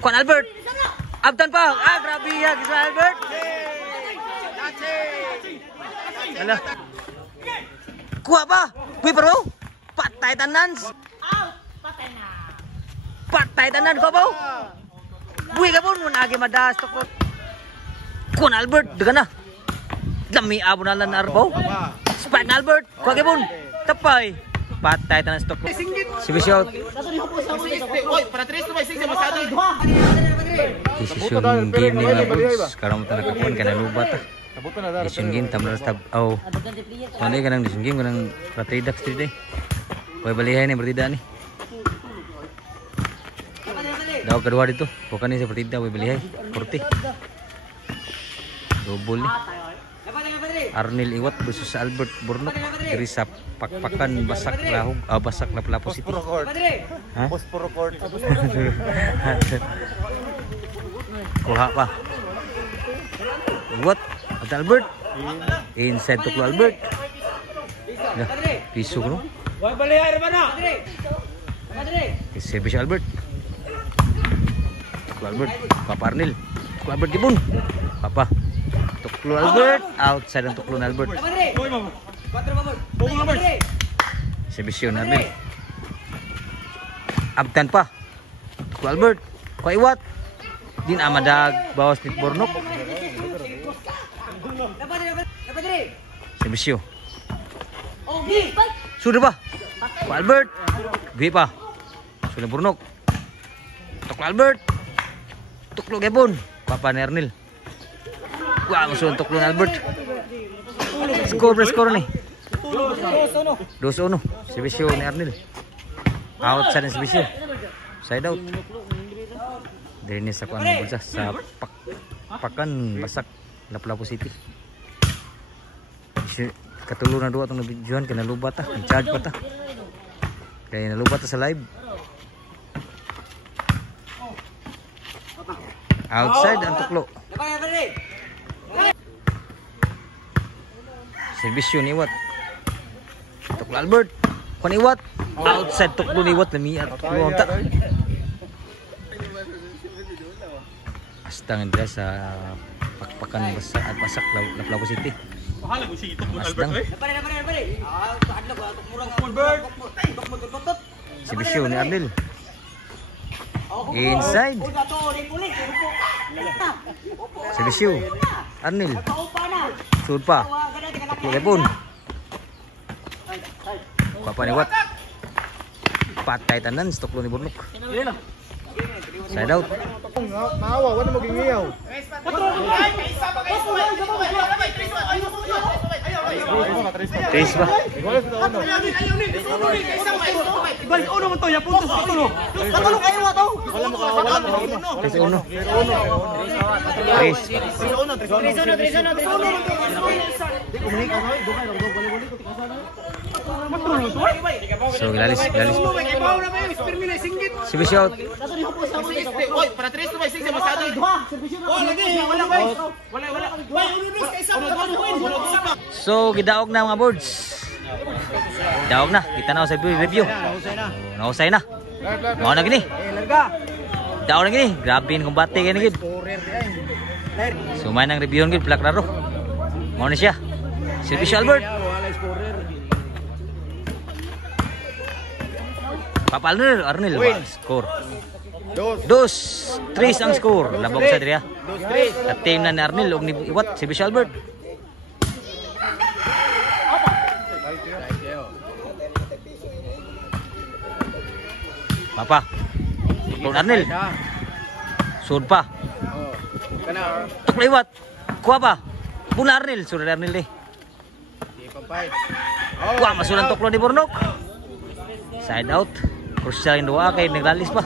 Kuan Albert. Abtan pa. Grabe ya Gisa Albert. Ala. Kuha pa. Kuha pa raw. Patay tanan. Patay tanan ko pa. Buhi ka po. Munagi madas. Kuan Albert. Daga na. Dami abo na lang arbaw. Spike na Albert. Kuha ka po. Tapay. Patay tanan stok. Sibisyo. Decision game ni mga boys. Karang mo tanakapuan ka na lubat. Decision game tamang stab. Oh. Malay ka ng decision game. Kanang Patridax today. Huwag balihay ni Partida ni. Daw kedua dito. Bukan ni sa Partida. Huwag balihay. 40. Double ni. Arnil Iwat versus Albert Burnok. Diri sa pakpakan basak lahog. Basak lapu-lapu city. Posporo court. Kuha pa. Iwat. At Albert. Inside to Albert. Piso ko. Wag balihay ra na. Service Albert. Albert. Papa Arnil. Albert gibon. Papa. Tuklo Albert. Outside ang tuklo Albert. Service Arnil. Abtan pa. Tuklo Albert. Kuha Iwat. Din amadag bawas ni Burnok. Service. Sudah ba? Tuklo Albert. Gwi pa. Sudah Burnok. Tuklo Albert. Tuklo Gebon. Papa ni Arnil. Wah, musuh untuk Tuklo Albert. Skor nih. 2-1. Servicio ni Arnil. Outside ni Servicio. Side out. Dari ini sa kuan mo sa pakan basak lapu-lapu city. Katulo na duwa itong nabidyohan kaya nalubat ta, charge pa ta. Kaya nalubat ta sa live. Outside ang tuklo. Servisyo ni Iwat. Tuklo Albert. Kuan Iwat. Outside tuklo ni Iwat lamiat. Kuwanta. Astang dia sa pakpakan basak at basak lapu-lapu city. Masdang. Servisyo ni Arnil. Inside. Servisyo Arnil. Sud pa. Tuklo Gebon. Papa ni Wat. Patay tanan tuklo ni Burnok. Side out. Maawa, wala mo gingiyaw. Tres ba? Balik uno mo to, ya puntos katulo. Katulo kayo wa to. Wala mo. 3-1. So galis. Service out. Para tres to by 6 masado. Wala. So gidaog na mga boards. Daog na, kita na sa review. Nausay na. Mao na gini. Daog na gini. Grabe yung kumbate kaya na gid. So may nang review gid plak raro. Mao na siya. Service Albert. Papa Arnil score. 2-3 ang score. Labog sa diri. 2-3. Sa team na ni Arnil og ni Iwat si Bish Albert. Papa. Tuklo Arnil. Sud pa. Tuklo Iwat. Kuha pa. Buna Arnil, sud Arnil di. Kuha masulan tuklo ni Burnok. Side out. Crucial yung dua kay naglalis pa.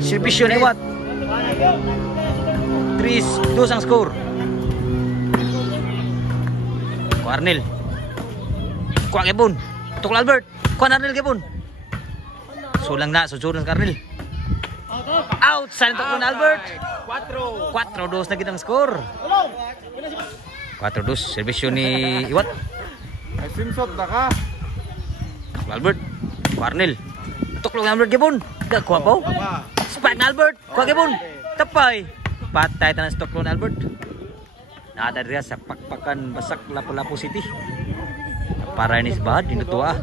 Servisyo ni Iwat. 3-2 ang score. Kuha Arnil. Kuha Gebon. Tuklo Albert. Kuha Arnil Gebon. Sulang na. Susulang ka Arnil. Outside tuklo na Albert. 4-2 na kitang score. 4-2. Servisyo ni Iwat. Ay simsot na ka. Albert. Kuha Arnil. Tuklong Albert gibon. Kuha po. Spike na Albert. Kuha gibon. Tapay. Patay tanan sa tuklong Albert. Naada diri sa pakpakan Basak Lapu-Lapu City. Para ni bahad dinutua.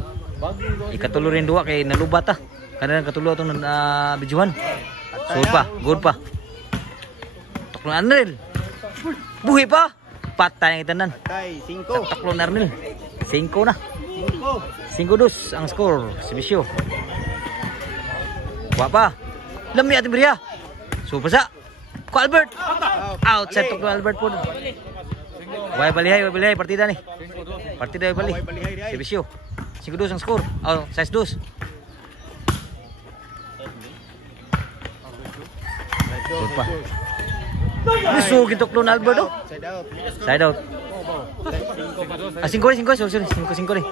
Ikatulo rin duwa kay nalubat ah. Kanang katulo atong bijuan. Sud pa, good pa. Tuklong Arnel. Buhi pa. Patay ang itanan. Tay, 5. Sa tuklong Arnel. 5 na. 5-2 ang score. Sibisyo. Kuha pa. Lami ating beriya. Super sa. Ko Albert. Outside tuklong Albert po. Way balihay partida ni. Partida way bali. Sibisyo. 5-2 ang score. Oh, 6-2. Super. Gusto gitu tuklong Albert oh. Side out. Ah, 5 sorry. 5 rin.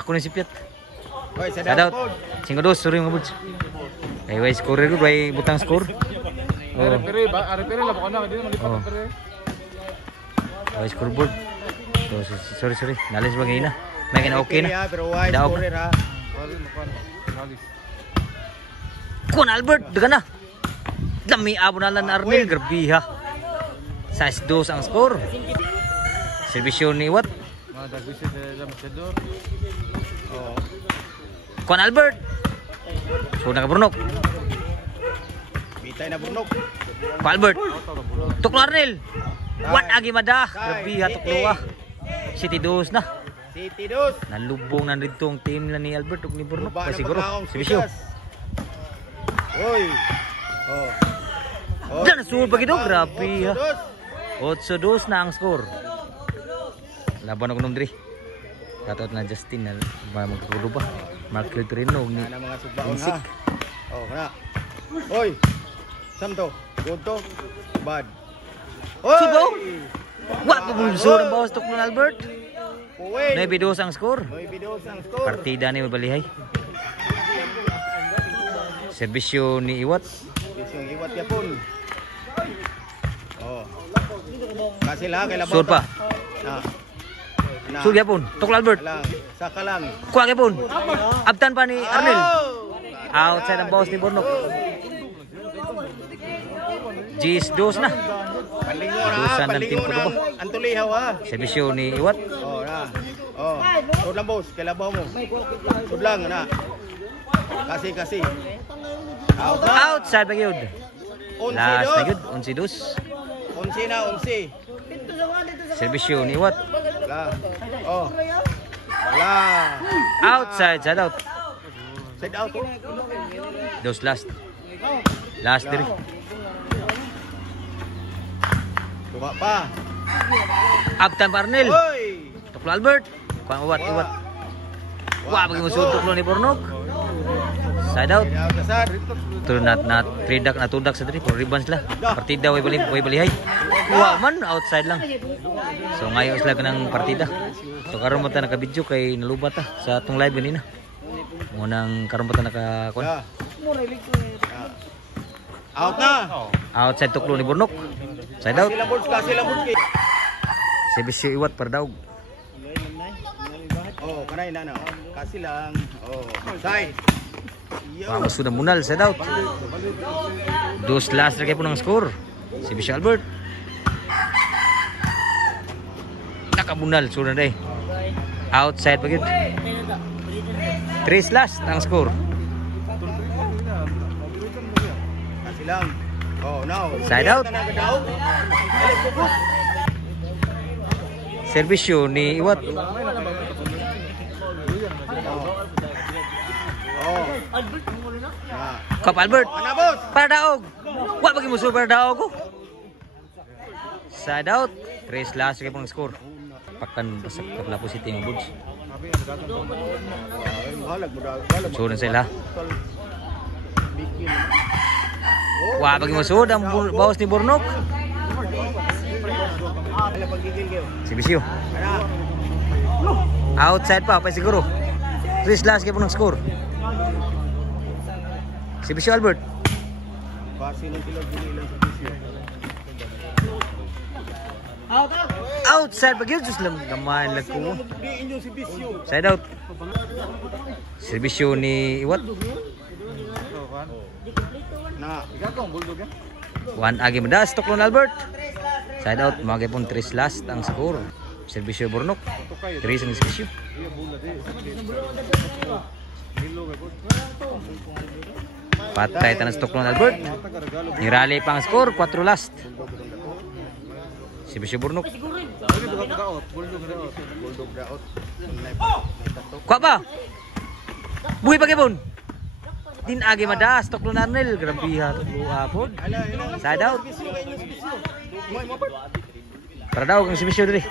Ako na si Piat. Side out. 5-2, sorry mga buds. Ay, way score rin, way butang score. Arepere lang ko na, hindi malipat pere. Way scoreboard. So, sorry. Nalis ba ngayon na? May kina okay na. Daog na. Kun Albert, daga na. Dami abo na lang Arnel, grabe ha. 6-2 ang score. Servisyo ni Wat. Kun Albert. So nakaburnok. Bitay na burnok. Kun Albert. Tuklong Arnel. Wat agi mada. Grabe ha tuklo ah. City 2 na. City 2. Nalubong na dito ang team lang ni Albert ug ni Burnok. Pa siguro. Servisyo. Oy. Oh. Dan sur begitu grabe ha. 8-2 na ang score. Laban ako nung diri. Tatot na Justin na magkukulo ba. Mark Filtrino ni mga sugbaon ha. Oh, kana. Oy. Samto. Good to. Bad. Oy. Subo. Wa pa bulso ang bawas tuklong Albert. 9-2 ang score. 9-2 ang score. Partida ni mabalihay. Servisyo ni Iwat. Yung Iwat yapon. Oh. Kasi lang kay labaw. Sur pa. Na. Sur yapon. Tuklong Albert. Lang. Saka lang. Kuha yapon. Abtan pa ni Arnel. Outside ang bawas ni Burnok. Gis 2 na. Dusan ng team ko ba? Antulihaw ha. Servisyo ni Iwat. Oh, na. Oh. Sud lang boss, kay labaw mo. Sud lang na. Kasi. Out na. Outside pa gyud. Last na gyud, 11-2. 11 na, 11. Servisyo ni Iwat. La. Oh. La. Outside, side out. Side out. Dos last. Last diri. Duha pa. Abtan pa Arnel. Oy. Tuklong Albert. Kuha Iwat. Wah, bagi musuh tuklong ni Burnok. Side out. Turun na tridak na tudak sa diri for rebounds lah. Partida way balihay. Wa man outside lang. So ngayon sila kanang partida. So karon mo ta naka-video kay nalubat ta sa atong live ganina. Mo nang karon mo ta naka-kon. Out na. Outside tuklong ni Burnok. Side out. Kasi lambot kay. Servisyo Iwat per daog. Oh, kanay na. Kasi lang. Oh, side. Vamos sudah munal side out. Dos last lagi po ng score. Servisyo Albert. Nakabunal sudah deh. Outside bagit. 3 last ang score. Kasi lang. Oh, now. Side out. Servisyo ni Iwat. Oh. Kap Albert. Ana boss. Para daog. Wa bagi musuh para daog ko. Side out. 3 last lagi po ng score. Pakan Basak Lapu City ng Buds. Sunan sila. Wah, bagi musuh ang bawas ni Burnok. Servisyo. Outside pa siguro. 3 last lagi po ng score. Servisyo Albert. Outside pag yun, just laman lang ko. Side out. Servisyo ni Iwat. Na. Juan Agi Madas, Toklon Albert. Side out, mga pong 3 last ang score. Servisyo Burnok. 3 ang servisyo. Patay tanan sa Toklon Albert. Nirali pa ang score, 4 last. Servisyo Burnok. Kuha pa. Buhay pa kipon. Din Agi Madas, Toklon Arnel. Grabiha, Toklon. Side out. Para daw kang servisyo diri.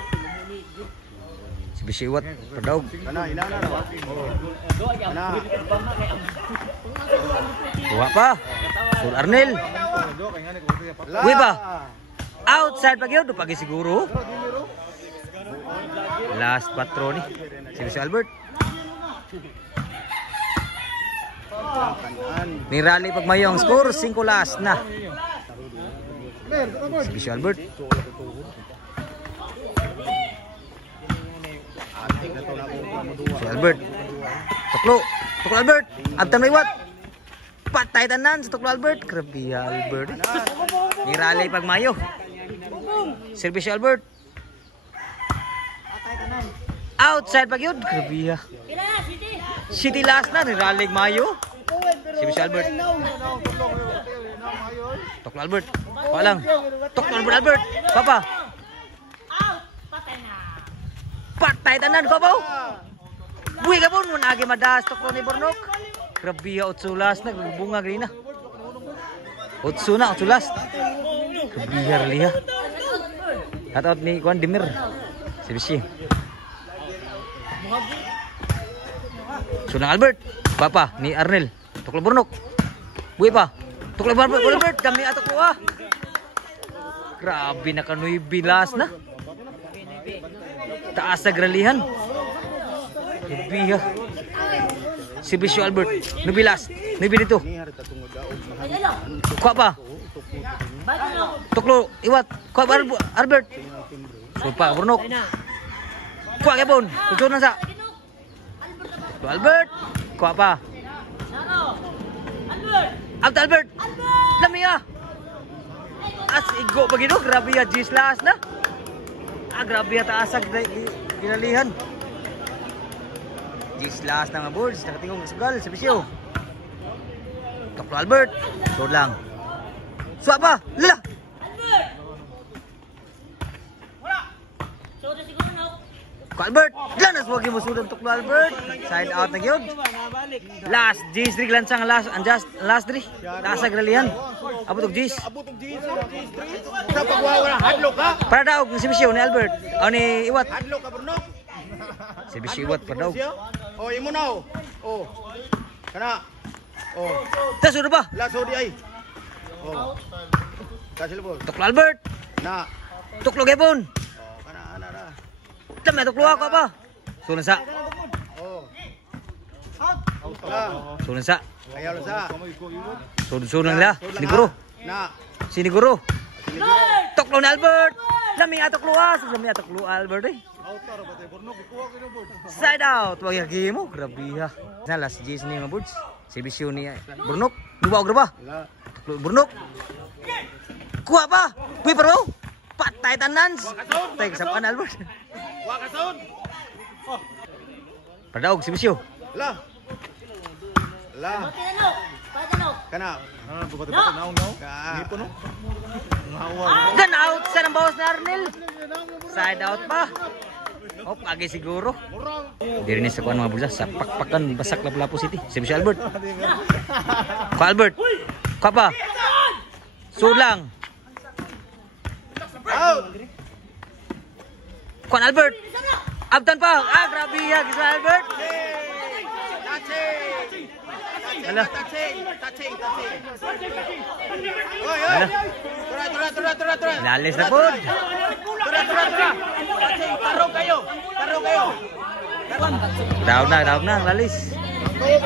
Servisyo Iwat, para daw. Kana inana na ba? Kana. Kuha pa. Toklon Arnel. Buhay pa. Outside pag yun, pagi siguro. Last 4 ni Servisyo Albert. Nirali pag mayo ang score, 5 last na. Servisyo Albert. Si Albert. Toklo Albert. Abtan may Iwat. Patay tanan sa Toklo Albert. Grabe Albert. Nirali pag mayo. Servisyo Albert. Outside pag yun. Grabe. City last na. Nirali mayo. Servisyo Albert. Toklo Albert. Walang. Toklo Albert. Papa. Patay tanan ko ba? Buhay ka po. Agi Madas. Toklo ni Burnok. Grabe. 8 last na. Bunga green na. 8 na. 8 last. Kebiar liha. Atau ni Kuan Demir. Servisyo. Sunang Albert. Bapa ni Arnel. Toklo Burnok. Buhay pa. Toklo Albert. Kami atok ko ah. Grabe na kanuy bilas na. Taas sa gralihan. Kebiha. Servisyo Albert. Nubilas. Nubi dito. Kuha pa. Toklo Iwat. Kuha pa Albert. Supa Burnok. Kuha kepon. Kuha na sa. Albert. Kuha pa. Abta Albert. Lamia. As igo bagino. Grabe ya. Gislas na. Grabe ya taasag. Ginalihan. Gislas na nga boards. Nakatingong kasugal. Servisyo. Toklo Albert. So lang. Suwa pa. Lala. Albert. Lanas wag mo sudan Toklo Albert. Side out na gyud. Last G's rig lansang last 3. Taas sa gralihan. Abot og G's. Abot og G's. Sa pagwawa hadlok ka. Para daw ng servisyo ni Albert. O ni Iwat. Hadlok ka Burnok. Servisyo Iwat para daw. Oh, imo na. Oh. Kana. Oh. Tasod ba? Laso di ay. Oh. Kasilbol. Toklo Albert. Na. Toklo gepon. Oh, kana na. Tama toklo ako pa. Sunan sa. Oh. Sunan sa. Ayaw lang sa. Sunan la. Siniguro. Na. Siniguro. Toklo ni Albert. Lami atoklo as. Lami atoklo Albert eh. Side out. Wag yagi mo. Grabe ha. Sa last G's ni mga boards. Servisyo ni Burnok. Duba og graba. Toklo Burnok. Kuha pa. Kuha pa raw. Patay tanan. Patay kasapaan Albert. Wakason. Padaog servisyo. La. La. Kana. Gan out sa ng bawas na Arnel. Side out pa. Oh, pagi siguro. Diri ni sa kuan mga bulsa sa pakpakan basak Lapu-Lapu City. Servisyo Albert. Ko Albert. Ko pa. Sulang. Out. Kuan Albert. Abtan pa. Grabe ya gisa Albert. Ala. Touching. Oy. Tura. Lalis na pod. Tura. Touching. Taro kayo. Daw na lalis.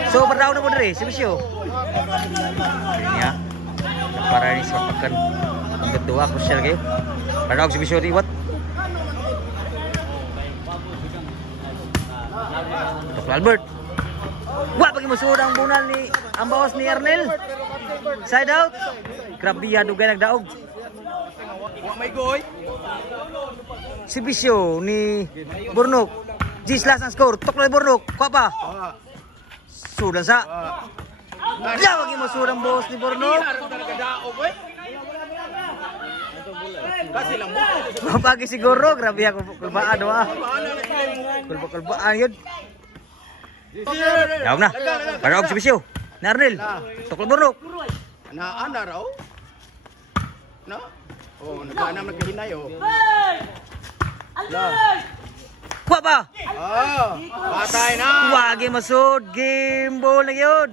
So perdaw na mo diri servisyo. Niya. Para ni sa pagkan ang kedua crucial kayo. Perdaw servisyo ni Iwat. Albert. Wa pagi musuod ang bunal ni ang bawas ni Arnel. Side out. Grabe ya dugay nagdaog. Wa may goy. Si Bisyo ni Burnok. Gislas ang score. Tukloy Burnok. Kwa pa. Sudan sa. Wala pagi musuod ang bawas ni Burnok. Kasi lang mo. Pagi siguro grabe ako kulbaan do ah. Kulbaan yun. Daog na. Paraog si Bisyo. Ni Arnel. Tukloy Burnok. Ana raw. No? Oh, nagkaanam nagkahinay oh. Kwa pa. Patay na. Wagi masud game ball na yun.